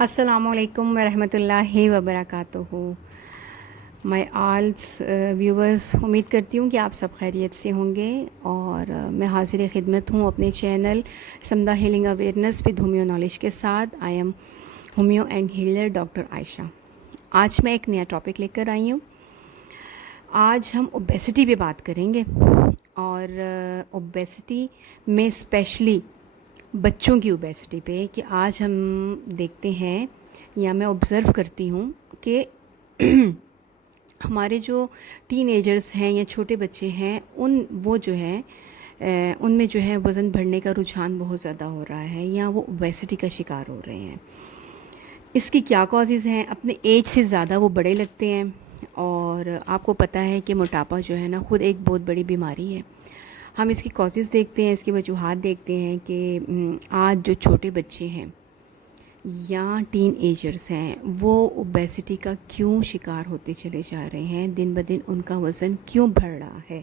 السلام علیکم ورحمۃ اللہ وبرکاتہ. میں آلس ویورز امید کرتی ہوں کہ آپ سب خیریت سے ہوں گے، اور میں حاضر خدمت ہوں اپنے چینل سمدہ healing awareness with homeo knowledge کے ساتھ. I am homeo and healer doctor Aisha. آج میں ایک نیا ٹاپک لے کر آئی ہوں. آج ہم اوبیسٹی پہ بات کریں گے، اور اوبیسٹی میں اسپیشلی بچوں کی اوبیسٹی پہ، کہ آج ہم دیکھتے ہیں یا میں آبزرو کرتی ہوں کہ ہمارے جو ٹین ایجرز ہیں یا چھوٹے بچے ہیں، ان میں جو ہے وزن بڑھنے کا رجحان بہت زیادہ ہو رہا ہے، یا وہ اوبیسٹی کا شکار ہو رہے ہیں. اس کی کیا کازز ہیں؟ اپنے ایج سے زیادہ وہ بڑے لگتے ہیں، اور آپ کو پتہ ہے کہ موٹاپا جو ہے نا خود ایک بہت بڑی بیماری ہے. ہم اس کی کازز دیکھتے ہیں، اس کی وجوہات دیکھتے ہیں کہ آج جو چھوٹے بچے ہیں یا ٹین ایجرز ہیں وہ اوبیسٹی کا کیوں شکار ہوتے چلے جا رہے ہیں، دن بدن ان کا وزن کیوں بڑھ رہا ہے.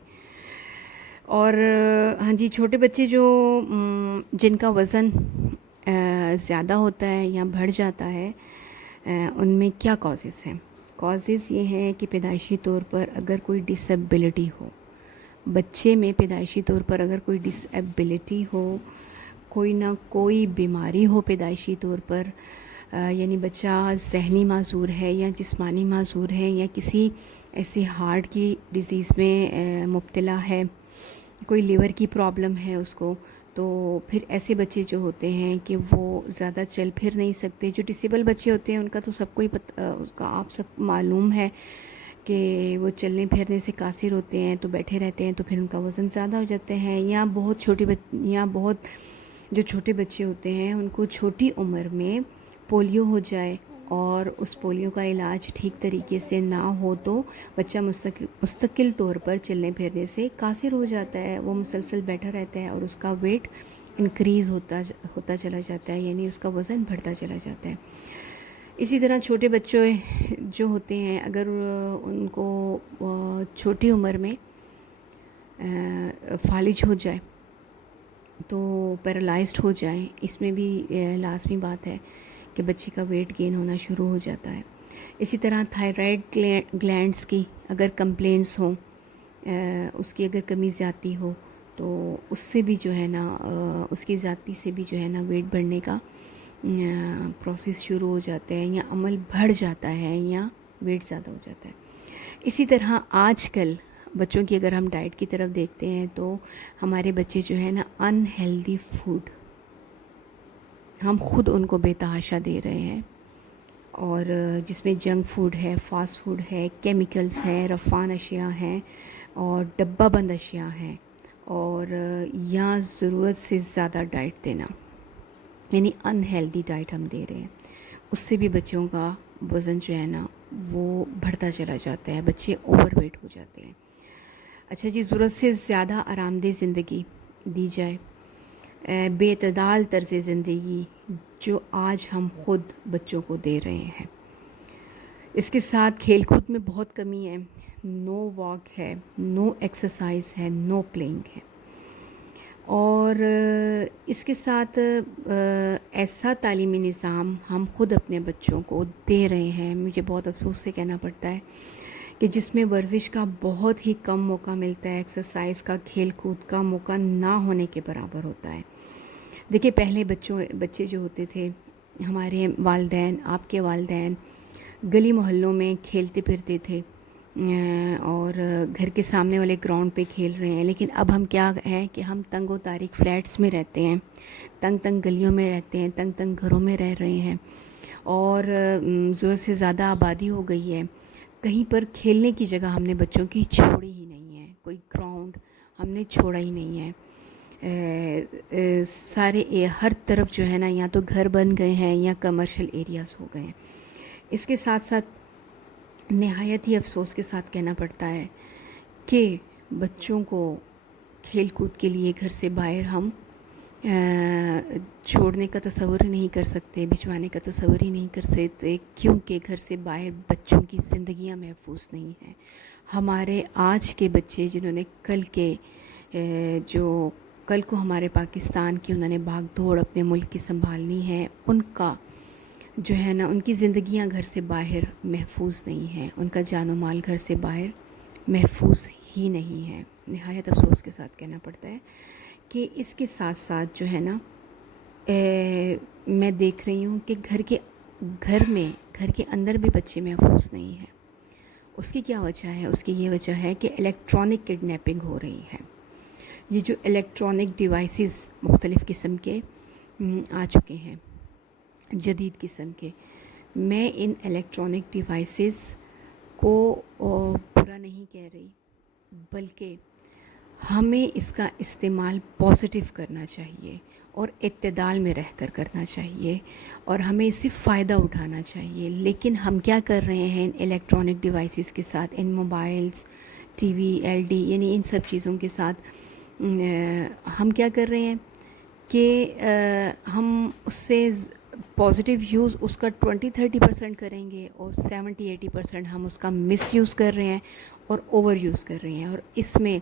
اور ہاں جی، چھوٹے بچے جن کا وزن زیادہ ہوتا ہے یا بڑھ جاتا ہے، ان میں کیا کازز ہیں؟ کازز یہ ہیں کہ پیدائشی طور پر اگر کوئی ڈسیبلٹی ہو، بچے میں پیدائشی طور پر اگر کوئی ڈسیبلٹی ہو، کوئی نہ کوئی بیماری ہو پیدائشی طور پر، یعنی بچہ ذہنی معذور ہے یا جسمانی معذور ہے، یا کسی ایسی ہارٹ کی ڈیزیز میں مبتلا ہے، کوئی لیور کی پرابلم ہے اس کو، تو پھر ایسے بچے جو ہوتے ہیں کہ وہ زیادہ چل پھر نہیں سکتے. جو ڈسیبل بچے ہوتے ہیں ان کا تو سب کو ہی اس کا آپ سب معلوم ہے کہ وہ چلنے پھرنے سے قاصر ہوتے ہیں، تو بیٹھے رہتے ہیں، تو پھر ان کا وزن زیادہ ہو جاتے ہیں. یا بہت جو چھوٹے بچے ہوتے ہیں ان کو چھوٹی عمر میں پولیو ہو جائے، اور اس پولیو کا علاج ٹھیک طریقے سے نہ ہو تو بچہ مستقل طور پر چلنے پھرنے سے قاصر ہو جاتا ہے. وہ مسلسل بیٹھا رہتا ہے اور اس کا ویٹ انکریز ہوتا چلا جاتا ہے، یعنی اس کا وزن بڑھتا چلا جاتا ہے. اسی طرح چھوٹے بچے جو ہوتے ہیں، اگر ان کو چھوٹی عمر میں فالج ہو جائے تو پیرالائزڈ ہو جائیں، اس میں بھی لازمی بات ہے کہ بچے کا ویٹ گین ہونا شروع ہو جاتا ہے. اسی طرح تھائرائیڈ گلینڈز کی اگر کمپلینس ہوں، اس کی اگر کمی زیادتی ہو، تو اس سے بھی جو ہے نا اس کی زیادتی سے بھی جو ہے نا ویٹ بڑھنے کا پروسیس شروع ہو جاتا ہے، یا عمل بڑھ جاتا ہے، یا ویٹ زیادہ ہو جاتا ہے. اسی طرح آج کل بچوں کی اگر ہم ڈائٹ کی طرف دیکھتے ہیں تو ہمارے بچے جو ہے نا ان ہیلدی فوڈ ہم خود ان کو بے تحاشا دے رہے ہیں، اور جس میں جنک فوڈ ہے، فاسٹ فوڈ ہے، کیمیکلز ہیں، رفان اشیاء ہیں، اور ڈبہ بند اشیاء ہیں، اور یا ضرورت سے زیادہ ڈائٹ دینا، یعنی ان ہیلدی ڈائٹ ہم دے رہے ہیں. اس سے بھی بچوں کا وزن جو ہے نا وہ بڑھتا چلا جاتا ہے، بچے اوور ویٹ ہو جاتے ہیں. اچھا جی، ضرورت سے زیادہ آرام دہ زندگی دی جائے، بے اعتدال طرز زندگی جو آج ہم خود بچوں کو دے رہے ہیں. اس کے ساتھ کھیل کود میں بہت کمی ہے، نو واک ہے، نو ایکسرسائز ہے، نو پلینگ ہے. اور اس کے ساتھ ایسا تعلیمی نظام ہم خود اپنے بچوں کو دے رہے ہیں، مجھے بہت افسوس سے کہنا پڑتا ہے، کہ جس میں ورزش کا بہت ہی کم موقع ملتا ہے، ایکسرسائز کا، کھیل کود کا موقع نہ ہونے کے برابر ہوتا ہے. دیکھیے، پہلے بچے جو ہوتے تھے، ہمارے والدین، آپ کے والدین گلی محلوں میں کھیلتے پھرتے تھے، اور گھر کے سامنے والے گراؤنڈ پہ کھیل رہے ہیں. لیکن اب ہم کیا ہے کہ ہم تنگ و تاریک فلیٹس میں رہتے ہیں، تنگ گلیوں میں رہتے ہیں، تنگ گھروں میں رہ رہے ہیں، اور ضرورت سے زیادہ آبادی ہو گئی ہے. کہیں پر کھیلنے کی جگہ ہم نے بچوں کی چھوڑی ہی نہیں ہے، کوئی گراؤنڈ ہم نے چھوڑا ہی نہیں ہے. سارے ہر طرف جو ہے نا یا تو گھر بن گئے ہیں یا کمرشل ایریاز ہو گئے ہیں. اس کے ساتھ ساتھ نہایت ہی افسوس کے ساتھ کہنا پڑتا ہے کہ بچوں کو کھیل کود کے لیے گھر سے باہر ہم چھوڑنے کا تصور ہی نہیں کر سکتے، بھجوانے کا تصور ہی نہیں کر سکتے، کیونکہ گھر سے باہر بچوں کی زندگیاں محفوظ نہیں ہیں. ہمارے آج کے بچے جنہوں نے کل کو ہمارے پاکستان کی انہوں نے بھاگ دوڑ اپنے ملک کی سنبھالنی ہے، ان کا جو ہے نا ان کی زندگیاں گھر سے باہر محفوظ نہیں ہیں، ان کا جان و مال گھر سے باہر محفوظ ہی نہیں ہے. نہایت افسوس کے ساتھ کہنا پڑتا ہے کہ اس کے ساتھ ساتھ جو ہے نا میں دیکھ رہی ہوں کہ گھر کے اندر بھی بچے محفوظ نہیں ہیں. اس کی کیا وجہ ہے؟ اس کی یہ وجہ ہے کہ الیکٹرانک کڈنیپنگ ہو رہی ہے. یہ جو الیکٹرانک ڈیوائسز مختلف قسم کے آ چکے ہیں، جدید قسم کے، میں ان الیکٹرانک ڈیوائسز کو برا نہیں کہہ رہی، بلکہ ہمیں اس کا استعمال پازیٹیو کرنا چاہیے اور اعتدال میں رہ کر کرنا چاہیے، اور ہمیں اس سے فائدہ اٹھانا چاہیے. لیکن ہم کیا کر رہے ہیں ان الیکٹرانک ڈیوائسز کے ساتھ، ان mobiles, TV, L D, یعنی ان سب چیزوں کے ساتھ ہم کیا کر رہے ہیں کہ ہم اس سے پازیٹیو یوز اس کا 20-30% کریں گے، اور 70-80% ہم اس کا مس یوز کر رہے ہیں اور اوور یوز کر رہے ہیں. اور اس میں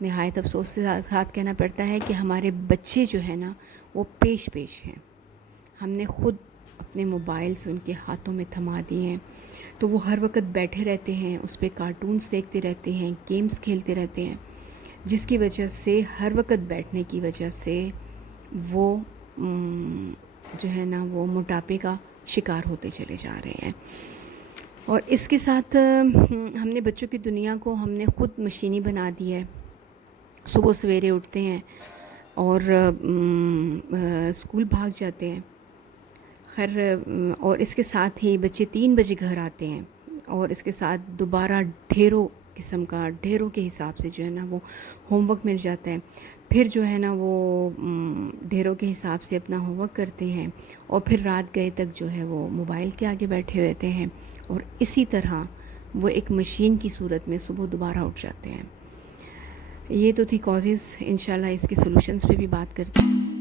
نہایت افسوس کے ساتھ کہنا پڑتا ہے کہ ہمارے بچے جو ہیں نا وہ پیش ہیں. ہم نے خود اپنے موبائلز ان کے ہاتھوں میں تھما دیے ہیں، تو وہ ہر وقت بیٹھے رہتے ہیں، اس پہ کارٹونز دیکھتے رہتے ہیں، گیمز کھیلتے رہتے ہیں، جس کی وجہ سے ہر وقت بیٹھنے کی وجہ سے وہ جو ہے نا وہ موٹاپے کا شکار ہوتے چلے جا رہے ہیں. اور اس کے ساتھ ہم نے بچوں کی دنیا کو ہم نے خود مشینی بنا دی ہے. صبح سویرے اٹھتے ہیں اور اسکول بھاگ جاتے ہیں. خیر، اور اس کے ساتھ ہی بچے 3 بجے گھر آتے ہیں، اور اس کے ساتھ دوبارہ ڈھیروں کے حساب سے جو ہے نا وہ ہوم ورک مل جاتا ہے. پھر جو ہے نا وہ ڈھیروں کے حساب سے اپنا ہوم ورک کرتے ہیں، اور پھر رات گئے تک جو ہے وہ موبائل کے آگے بیٹھے ہوتے ہیں، اور اسی طرح وہ ایک مشین کی صورت میں صبح دوبارہ اٹھ جاتے ہیں. یہ تو تھی کازز. انشاءاللہ اس کے سلوشنز پہ بھی بات کرتے ہیں.